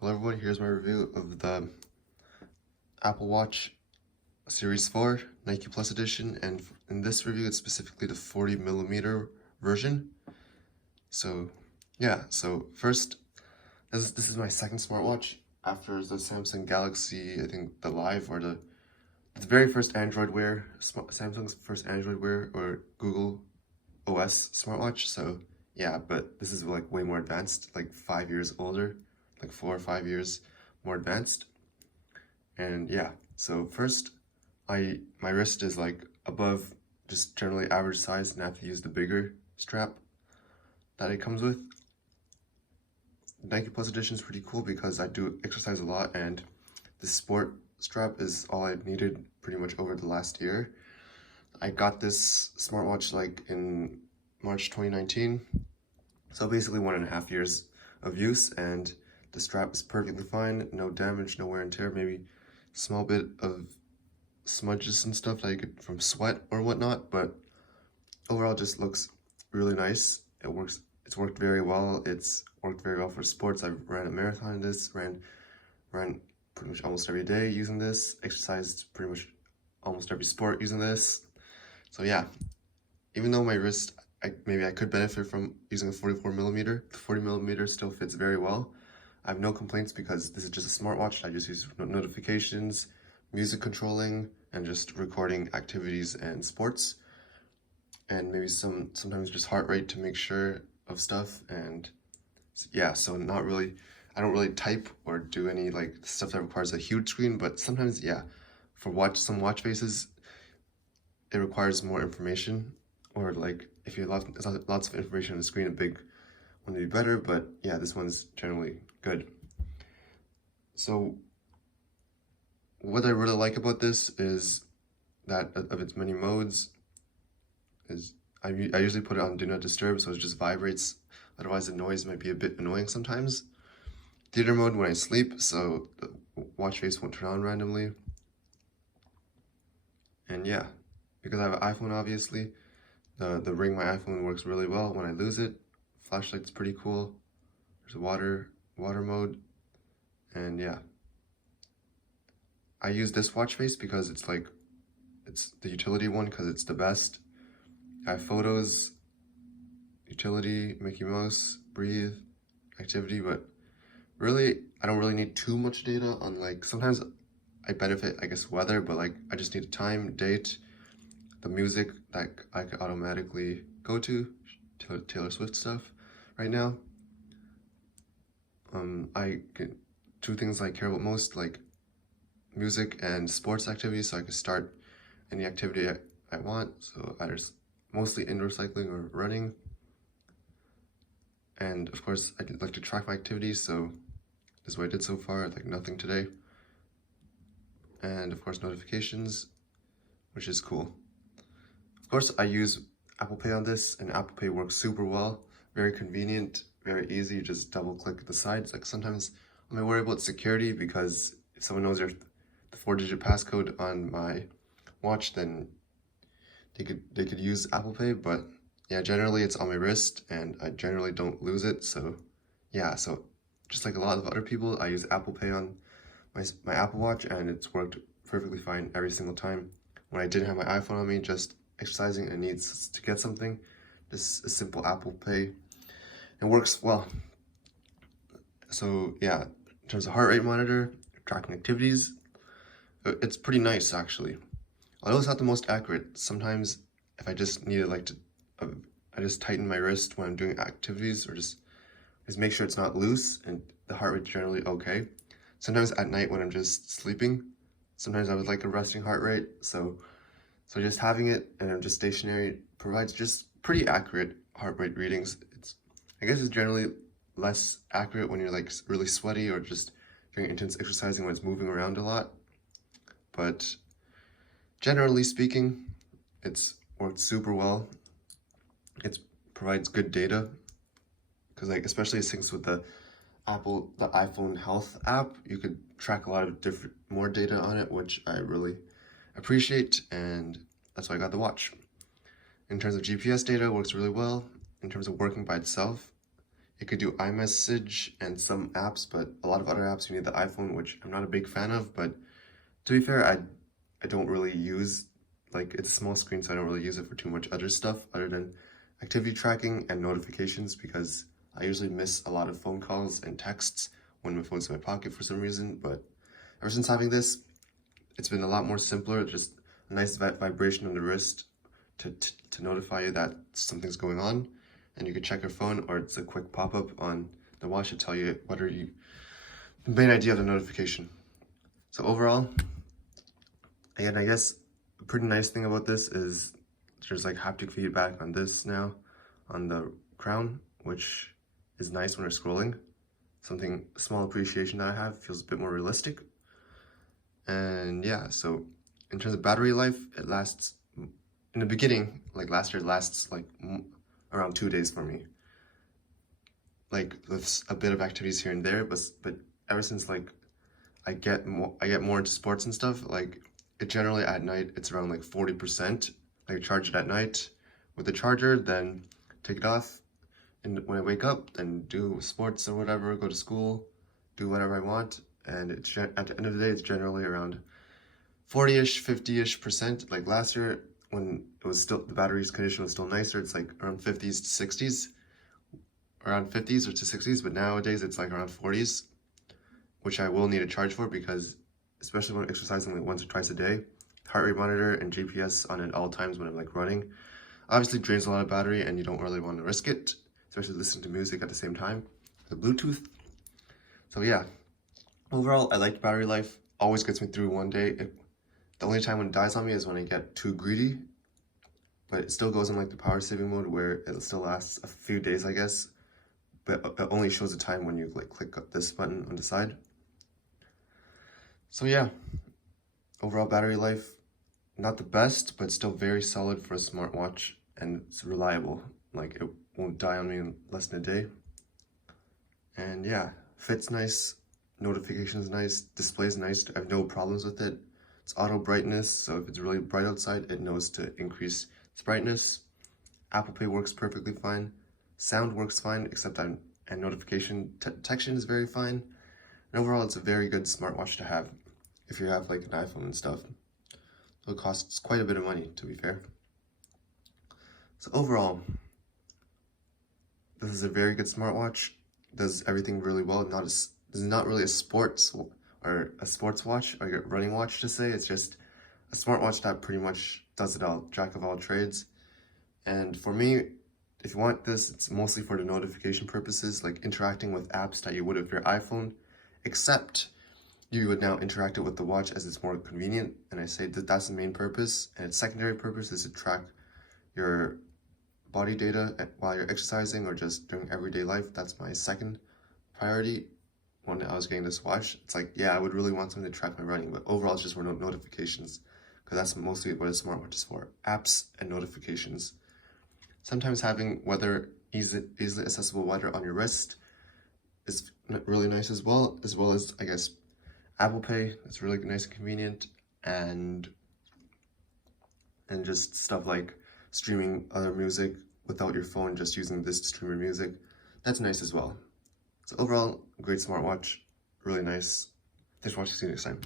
Hello everyone, here's my review of the Apple Watch Series 4 Nike Plus Edition, and in this review it's specifically the 40mm version. So first, this is my second smartwatch after the Samsung Galaxy, I think the Live, or the very first Android Wear, Samsung's first Android Wear or Google OS smartwatch. So yeah, but this is like way more advanced, like 5 years older, like 4 or 5 years more advanced. And yeah, so first, my wrist is like above just generally average size, and I have to use the bigger strap that it comes with. Nike Plus Edition is pretty cool because I do exercise a lot, and the sport strap is all I've needed pretty much over the last year. I got this smartwatch like in March 2019, so basically 1.5 years of use, and the strap is perfectly fine, no damage, no wear and tear, maybe small bit of smudges and stuff like from sweat or whatnot, but overall just looks really nice. It's worked very well. It's worked very well for sports. I've ran a marathon in this, ran pretty much almost every day using this, exercised pretty much almost every sport using this. So yeah, even though my wrist, maybe I could benefit from using a 44mm, the 40mm still fits very well. I have no complaints because this is just a smartwatch. I just use notifications, music controlling, and just recording activities and sports, and maybe sometimes just heart rate to make sure of stuff. And yeah, so not really, I don't really type or do any like stuff that requires a huge screen, but sometimes, yeah, for some watch faces it requires more information, or like if you have lots of information on the screen, a big one would be better. But yeah, this one's generally good. So what I really like about this is that of its many modes is I usually put it on Do Not Disturb, so it just vibrates. Otherwise the noise might be a bit annoying sometimes. Theater mode when I sleep, so the watch face won't turn on randomly. And yeah, because I have an iPhone, obviously, the Ring My iPhone works really well when I lose it. Flashlight's pretty cool. There's water mode, and yeah. I use this watch face because it's the utility one, because it's the best. I have photos, utility, Mickey Mouse, breathe, activity, but really, I don't really need too much data on, like, sometimes I benefit, I guess, weather, but like, I just need a time, date, the music that I could automatically go to, Taylor Swift stuff right now. I can two things I care about most, like music and sports activities, so I can start any activity I want. So either mostly indoor cycling or running. And of course, I like to track my activities, so this is what I did so far, like nothing today. And of course, notifications, which is cool. Of course, I use Apple Pay on this, and Apple Pay works super well. Very convenient, very easy. You just double click the sides. Like sometimes I may worry about security, because if someone knows the 4-digit passcode on my watch, then they could use Apple Pay. But yeah, generally it's on my wrist and I generally don't lose it. So yeah, so just like a lot of other people, I use Apple Pay on my Apple Watch, and it's worked perfectly fine every single time. When I didn't have my iPhone on me, just exercising and needs to get something, just a simple Apple Pay, it works well. So yeah, in terms of heart rate monitor, tracking activities, it's pretty nice actually. Although it's not the most accurate, sometimes if I just need it, I just tighten my wrist when I'm doing activities, or just make sure it's not loose, and the heart rate's generally okay. Sometimes at night when I'm just sleeping, sometimes I would like a resting heart rate, so just having it and I'm just stationary provides just pretty accurate heart rate readings. I guess it's generally less accurate when you're like really sweaty or just doing intense exercising when it's moving around a lot. But generally speaking, it's worked super well. It provides good data, because like especially things with the iPhone Health app, you could track a lot of more data on it, which I really appreciate, and that's why I got the watch. In terms of GPS data, it works really well. In terms of working by itself, It could do iMessage and some apps, but a lot of other apps you need the iPhone, which I'm not a big fan of. But to be fair, I don't really use, like, it's a small screen, so I don't really use it for too much other stuff other than activity tracking and notifications, because I usually miss a lot of phone calls and texts when my phone's in my pocket for some reason. But ever since having this, it's been a lot more simpler. Just a nice vibration on the wrist to notify you that something's going on, and you can check your phone, or it's a quick pop-up on the watch to tell you whether you, the main idea of the notification. So overall, again, I guess a pretty nice thing about this is there's like haptic feedback on this now, on the crown, which is nice when you're scrolling. Something, small appreciation that I have, feels a bit more realistic. And yeah, so in terms of battery life, it lasts, in the beginning, like last year, it lasts like around 2 days for me. Like with a bit of activities here and there, but ever since like I get more into sports and stuff, like it generally at night, it's around like 40%. I charge it at night with the charger, then take it off, and when I wake up, then do sports or whatever, go to school, do whatever I want, and it's at the end of the day, it's generally around 40-ish, 50-ish%. Like last year, when it was still, the battery's condition was still nicer, it's like around 50s to 60s, around 50s or to 60s, but nowadays it's like around 40s, which I will need a charge for, because especially when exercising like once or twice a day, heart rate monitor and GPS on at all times when I'm like running, obviously drains a lot of battery, and you don't really want to risk it, especially listening to music at the same time, the Bluetooth. So yeah, overall, I like battery life, always gets me through one day. The only time when it dies on me is when I get too greedy, but it still goes in like the power saving mode where it still lasts a few days, I guess, but it only shows the time when you like click this button on the side. So yeah, overall battery life, not the best, but still very solid for a smartwatch, and it's reliable. Like it won't die on me in less than a day. And yeah, fits nice, notifications nice, display's nice. I have no problems with it. It's auto brightness, so if it's really bright outside, it knows to increase its brightness. Apple Pay works perfectly fine. Sound works fine, except that, and notification detection is very fine. And overall, it's a very good smartwatch to have if you have like an iPhone and stuff. It costs quite a bit of money, to be fair. So overall, this is a very good smartwatch. Does everything really well. This is not really a sports or a sports watch or a running watch to say. It's just a smartwatch that pretty much does it all, jack of all trades. And for me, if you want this, it's mostly for the notification purposes, like interacting with apps that you would with your iPhone, except you would now interact it with the watch as it's more convenient. And I say that that's the main purpose, and its secondary purpose is to track your body data while you're exercising or just during everyday life. That's my second priority when I was getting this watch. It's like, yeah, I would really want something to track my running, but overall it's just for notifications, because that's mostly what a smartwatch is for, apps and notifications. Sometimes having easily accessible weather on your wrist is really nice as well as I guess Apple Pay. It's really nice and convenient, and just stuff like streaming other music without your phone, just using this to stream your music. That's nice as well. So overall, great smartwatch, really nice. Thanks for watching, see you next time.